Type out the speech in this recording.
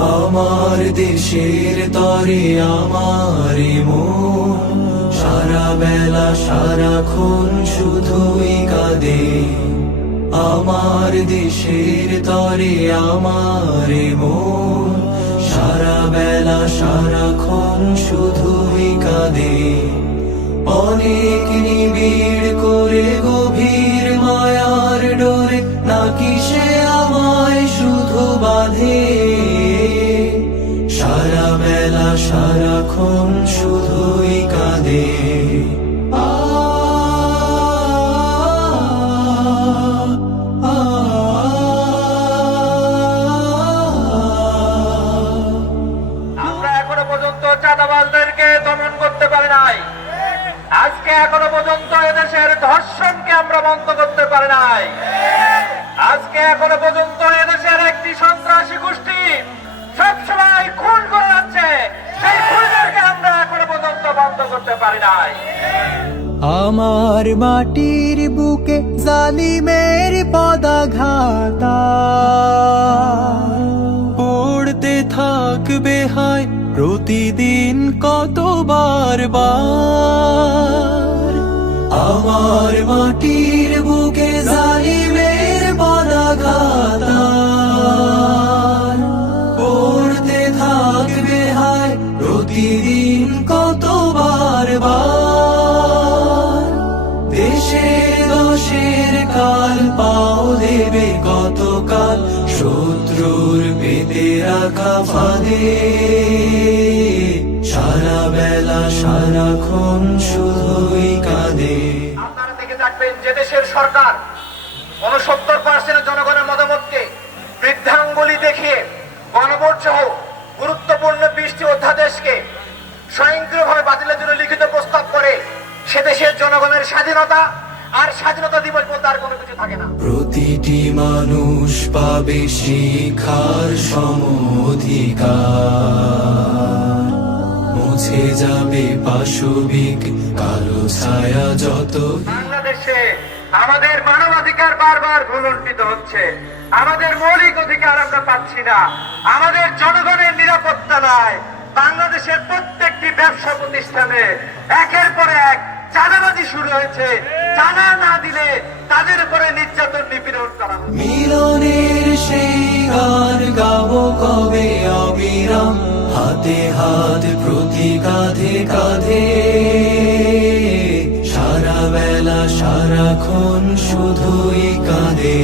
আমার দেশের তরে আমার মন সারা বেলা সারাক্ষণ শুধুই কাঁদে। আমার দেশের তরে আমার মন সারা বেলা সারাক্ষণ শুধুই কাঁদে। অনেক নিবিড় করে গভীর মায়ার ডোরে নাকি সে আমায় শুধু বাঁধে। সারা বেলা সারাক্ষণ শুধুই কাঁদে। আমরা এখনো পর্যন্ত চাঁদাবাজদেরকে দমন করতে পারি নাই। আজকে এখনো পর্যন্ত এদেশের ধর্ষণকে আমরা বন্ধ করতে পারি নাই। আজকে এখনো পর্যন্ত এদেশের একটি সন্ত্রাসী গোষ্ঠী সবসময় খুন করে যাচ্ছে, সেই খুনদেরকে আমরা এখনো পর্যন্ত বন্ধ করতে পারি নাই। আমার মাটির বুকে জালিমের পদাঘাত পড়তে থাকবে হায় প্রতিদিন কতবার বার। আমার মাটির বুকে জালিমের পদাঘাত পড়তে থাকবে হায় প্রতিদিন কতবার বার। দেশের দোষের কাল পাও দেবে কতকাল শত্রুর পেতে রাখা ফাঁদে। সারা বেলা সারাক্ষণ শুধুই কাঁদে। আপনারা দেখে থাকবেন যে দেশের সরকার 69% জনগণের মতামতকে বৃদ্ধাঙ্গুলি দেখিয়ে গণভোট সহ গুরুত্বপূর্ণ 20টি অধ্যাদেশকে স্বয়ংক্রিয়ভাবে বাতিলের জন্য লিখিত প্রস্তাব করে, সে দেশের জনগণের স্বাধীনতা আর স্বাধীনতা দিবস বলতে আর কোনো কিছু থাকে না। প্রতিটি মানুষ পাবে শিক্ষার সম অধিকার। মুছে যাবে পাশবিক কালো ছায়া যত। বাংলাদেশে আমাদের মানবাধিকার বারবার ভুলুণ্ঠিত হচ্ছে, আমাদের মৌলিক অধিকার আমরা পাচ্ছি না, আমাদের জনগণের নিরাপত্তা নাই। বাংলাদেশের প্রত্যেকটি ব্যবসা প্রতিষ্ঠানে একের পর এক চাঁদাবাজি শুরু হয়েছে। চাঁদা না দিলে তাদের উপরে নির্যাতন নিপীড়ন করা হবে। মিলনের সেই গান গাবো কবে অবিরাম, হাতে হাত প্রতি কাঁধে কাঁধে। সারা বেলা সারাক্ষণ শুধুই কাঁদে।